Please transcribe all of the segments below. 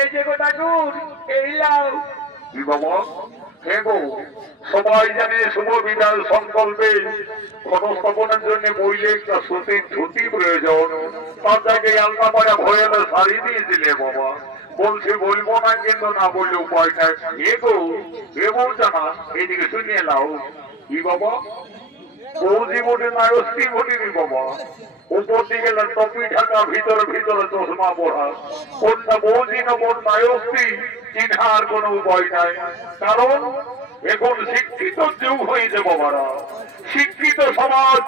এই যে গো ঠাকুর, এই লাও। কি বাবা? হ্যাঁ গো, সবাই জানে শুভ বিদায় সংকল্পে ঘটস্থাপনের জন্য বইলে একটা সুতির ধুতি প্রয়োজন। তার জায়গায় আলতা পাড়া ভয়ের শাড়ি দিয়ে দিলে বাবা। বলছে বলবো না, কিন্তু না বললে উপায় নাই। এ গো, এ বলছে না, এইদিকে শুনিয়ে নাও। কি বাবা? বৌদি বটে না, অস্থি বটে রে বাবা। উপর দিকে টপি ঢাকা, ভিতরে ভিতরে চশমা পড়া। কোনটা বৌদি না কোনটা অস্থি চিন্হার কোনো উপায় নাই। কারণ এখন শিক্ষিত যুগ হয়েছে বাবারা, শিক্ষিত সমাজ,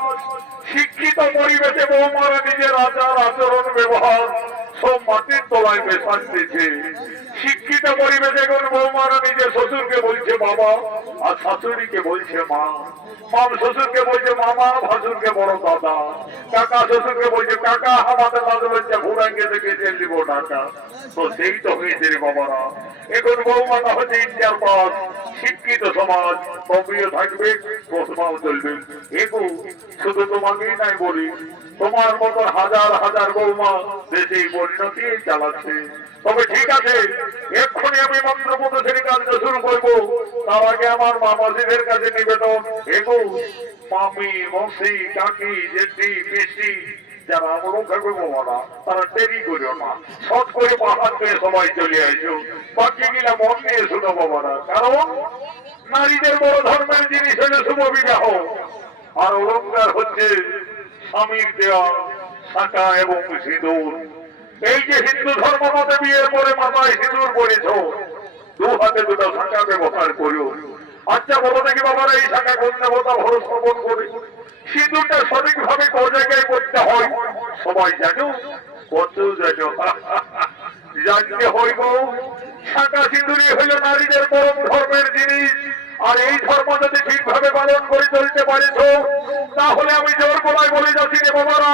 শিক্ষিত পরিবেশে বৌমারা নিজের আচার আচরণ ব্যবহার সব মাটির তলায় মেশাচ্ছে। শিক্ষিত পরিবেশে এখন বৌমারা নিজের শ্বশুরকে বলছে বাবা, আর শাশুড়িকে বলছে মা। মাম শ্বশুরকে বলছে মামা, ভাসুরকে বড় দাদা। কাকা শ্বশুরকে বলছে কাকা, আমাদের দাদু বলছে ভুরাঙ্গে থেকে জেল দিব টাকা। তো সেই তো হয়েছে রে বাবারা। এখন বৌমাটা হচ্ছে ইন্ডিয়ার পাস, শিক্ষিত সমাজ, কমিও থাকবে, প্রশ্নও চলবে। একু শুধু তোমাকেই নাই বলি, তোমার মতো হাজার হাজার বৌমা দেশে পরিণতি চালাচ্ছে। তবে ঠিক আছে, এক্ষুনি আমি মন্ত্র প্রদর্শনী কার্য শুরু করবো। তার আগে আমার মামাজিদের কাছে নিবেদন, একু মামি, মসি, কাকি, জেঠি, পিসি যারা আমরাও থাকবে বাবারা, তারা দেরি করিও না, শট করে পাহাড় পেয়ে সবাই চলে আসো। বাকি গিলা মন নিয়ে শুনো বাবারা। কারণ নারীদের বড় ধর্মের জিনিস হলে শুভ বিবাহ, আর অলঙ্কার হচ্ছে স্বামীর দেওয়া শাঁখা এবং সিঁদুর। এই যে হিন্দু ধর্ম মতে বিয়ের পরে মাথায় সিঁদুর পড়েছ, দু হাতে দুটো শাঁখা ব্যবহার করো। আচ্ছা বলো দেখি বাবারা, এই শাঁখা কোন দেবতা ভরস্থাপন করে? সিঁদুরটা সঠিকভাবে কোন জায়গায় করতে হয় সবাই জানো? কত জানো? জানতে হইব। শাঁখা সিঁদুরই হইল নারীদের পরম ধর্মের জিনিস। আর এই ধর্ম যদি ঠিকভাবে পালন করে চলতে পারিস, তাহলে আমি জোর গলায় বলে যাচ্ছি রে বাবারা,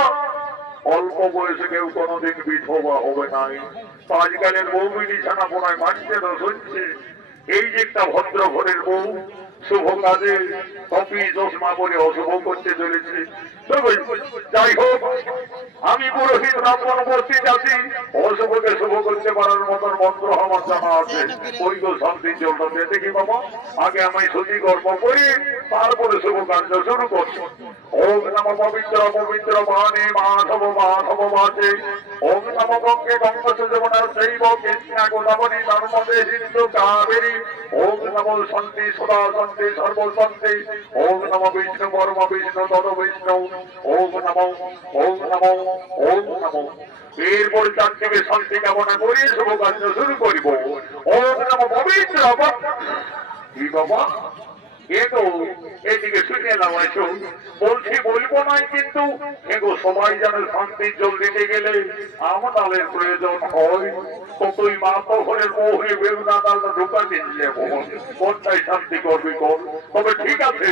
অল্প বয়সে কেউ কোনোদিন বিধবা হবে নাই। তো আজকালের বউ মিলি ছানা পোনায় মানছে না, শুনছে। এই যে একটা ভদ্র ঘরের বউ শুভ কাজে কপি চশমা বলে অশুভ করতে চলেছে। যাই হোক, আমি পুরোহিত ব্রাহ্মণ উপস্থিত আছি, অশুভকে শুভ করতে পারার মতন মন্ত্র আমার জানা আছে। ওই তো শান্তির জন্য দেখি বাবা, আগে আমি সতী কর্ম করি, তারপরে শুভ কার্য শুরু করছি। ওম নম পবিত্র পবিত্র বাণী মাধব মাধব বাচে। ওম নম গঙ্গে গঙ্গা যমুনা শৈব কৃষ্ণা গোদাবরী নর্মদে সিন্ধু কাবেরী। ওম নম শান্তি সদা শান্তি সর্বশান্তি। ওম নম বিষ্ণু পরম বিষ্ণু তদ বিষ্ণু। ওম নম, ওম নম, ওম নম। এরপর চারদিকে শান্তি কামনা করি শুভ কার্য শুরু করিব। ওম নম পবিত্র। কি বাবা? এগো এদিকে শুনে নাও, এসো। বলছি বলবো নাই, কিন্তু এগো সবাই যেন শান্তির জল দিতে গেলে আমদালের প্রয়োজন হয়। ততই মা তখনের মোহে বেরুনা ডালটা ঢোকা দিলে কোনটাই শান্তি করবি কোন? তবে ঠিক আছে,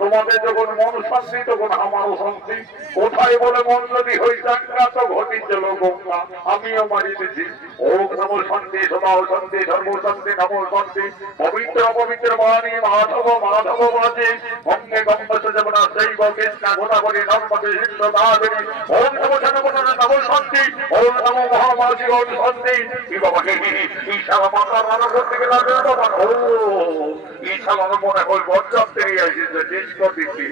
তোমাদের যখন মন শান্তি তখন আমারও শান্তি। কোথায় বলে মন যদি হই চাঙ্গা, তো ঘটি চল গঙ্গা, আমিও মারি দিছি। ওম নম শান্তি সদা শান্তি সর্বশান্তি নম শান্তি। পবিত্র পবিত্র বাণী মাধব মাধব বাজে। গঙ্গে গঙ্গা যমুনা শৈব কৃষ্ণা গোদাবরী নর্মদে সিন্ধু কাবেরী। ওম নম জনগণ নম শান্তি। ওম নম মহামাসি ওম শান্তি। কি বাবা, ঈশালা মাতার রান্না করতে গেলে বাবা, ও ঈশালার মনে হয় বজ্জাত থেকে আসছে, চেঞ্জ করে দিচ্ছি।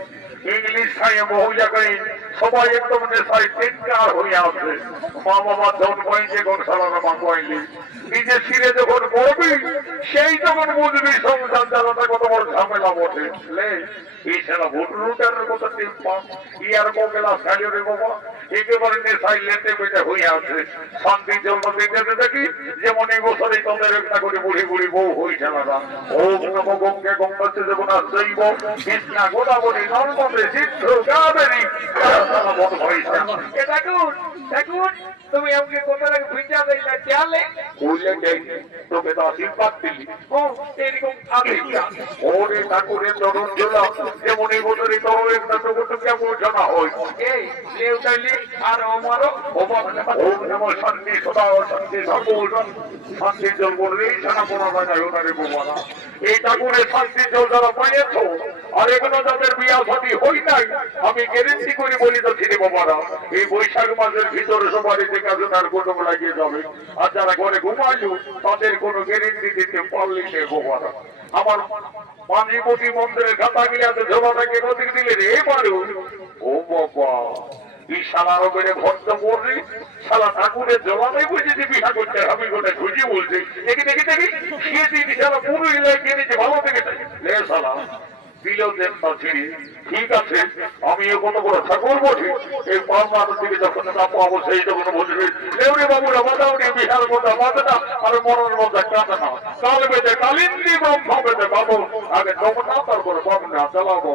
ইংলিশ খাইয়ে বহু জায়গায় সবাই একদম নেশায় চিৎকার হয়ে আসে। মা বাবা ধন পাইছে কোন সালানা মা পাইলি, নিজের শিরে যখন করবি সেই তখন বুঝবি সংসার চালাতে কত বড় ঝামেলা বসে। এই ছেলা ভোট রুটারের মতো টিম্পা ইয়ার মোকেলা সাইলে বাবা একেবারে নেশায় লেটে পেটে হয়ে আছে। শান্তির জন্য দিতে দেখি যেমন এই বছরই তোদের একটা করে বুড়ি বুড়ি বউ হয়েছে না। ওম নম গঙ্গে গঙ্গাতে যমুনা শৈব কৃষ্ণা গোদাবরী নর্মদে সিন্ধু কাবেরী। মন হয়েছে ঠাকুর, ঠাকুর তুমি আমাকে কোথা থেকে ভিজা দিলে চালে? তোকে তো আশীর্বাদ দিলি। ও এরকম আশীর্বাদ। ওরে ঠাকুরের চরণ জোড়া, যেমন এই বছরই তোর একটা টুকু কেমন জানা হয়। এই লেউটাইলি আর আমারও ওম নম শান্তি সদা শান্তি সর্বশান্তি। শান্তির জল বললেই ছানা কোনো রাজায় ওনারে বোমারা। এই ঠাকুরের শান্তির জল যারা পাইয়েছ, আর এগুলো যাদের বিয়া শাদী হই নাই, আমি গ্যারেন্টি করে বলি তো ছিনে বাবারা, এই বৈশাখ মাসের ভিতরে সবারই দেখা জোনার কুটুম লাগিয়ে যাবে। আর যারা ঘরে করে ঘুমাইলো তাদের কোনো গ্যারেন্টি দিতে পারলি নে গোবার আমার পানিপতি মন্দিরের খাতা গিলাতে জমাটাকে নদীকে দিলে রে মারু ও বাবা এই শালা রবের ভক্ত পড়লি শালা ঠাকুরের জমাটাই বুঝেছি বিহা করতে আমি গোটা খুঁজি বলছি দেখি দেখি দেখি সে দিন শালা পুরো এলাকায় কিনেছে ভালো থেকে লে শালা দিল দেন ছিঁড়ি ঠিক আছে আমি কত বড় ঠাকুর বসি এই পারমানের দিকে যখন নামবো অবশ্যই যখন বলবি লেউরে বাবুরা বাদাউনি বিহার মধ্যে বাঁধে না আর মনের মধ্যে কাঁদে না কাল বেঁধে কালিন্দি ব্রহ্ম বেঁধে বাবু আগে জম না তারপরে বাবু না চালাবো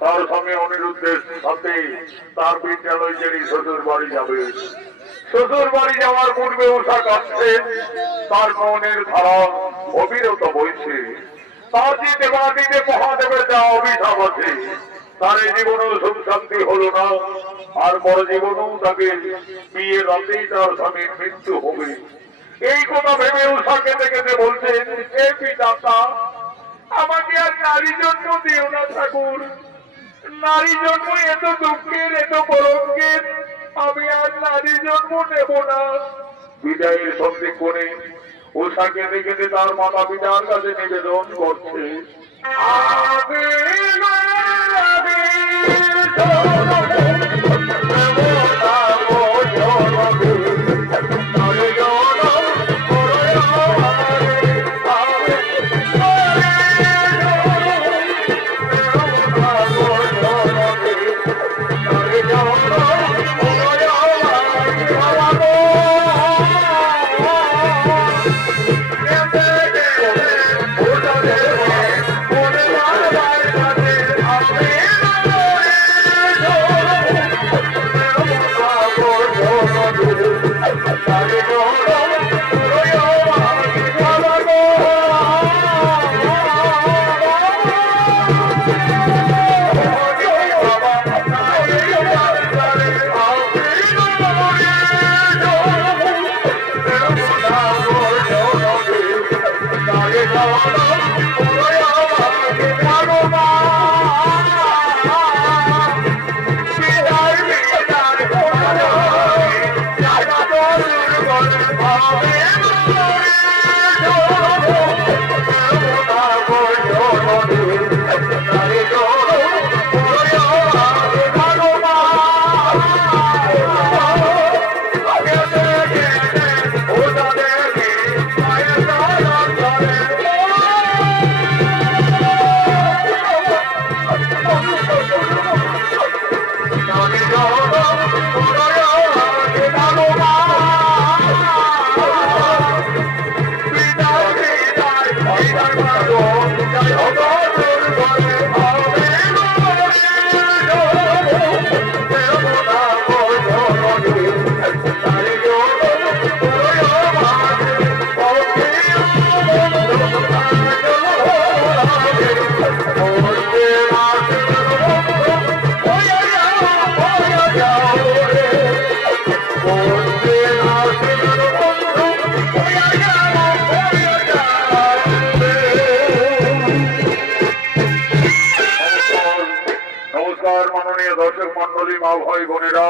তার স্বামী অনিরুদ্ধের সাথে তার বিদ্যালয় ছেড়ে শ্বশুর বাড়ি যাবে শ্বশুর বাড়ি যাওয়ার পূর্বে উষা কাঁদছে তার মনের ধারা অবিরত বইছে তার যে দেবাদিতে মহাদেবের যা অভিশাপ আছে তার এই জীবনেও সুখ শান্তি হলো না আর বড় জীবনেও তাকে বিয়ের রাতেই তার স্বামীর মৃত্যু হবে এই কথা ভেবে উষা কেঁদে কেঁদে বলছেন হে পিতা আমাকে আর নারী জন্ম দিও না ঠাকুর নারী জন্ম এত দুঃখের এত কলঙ্কের আমি আর নারী জন্ম নেব না বিদায়ের সন্ধে করে উষা কেঁদে কেঁদে তার মাতা পিতার কাছে নিবেদন করছে নমস্কার মাননীয় দর্শক মন্ডলী, মা ভাই বোনেরা।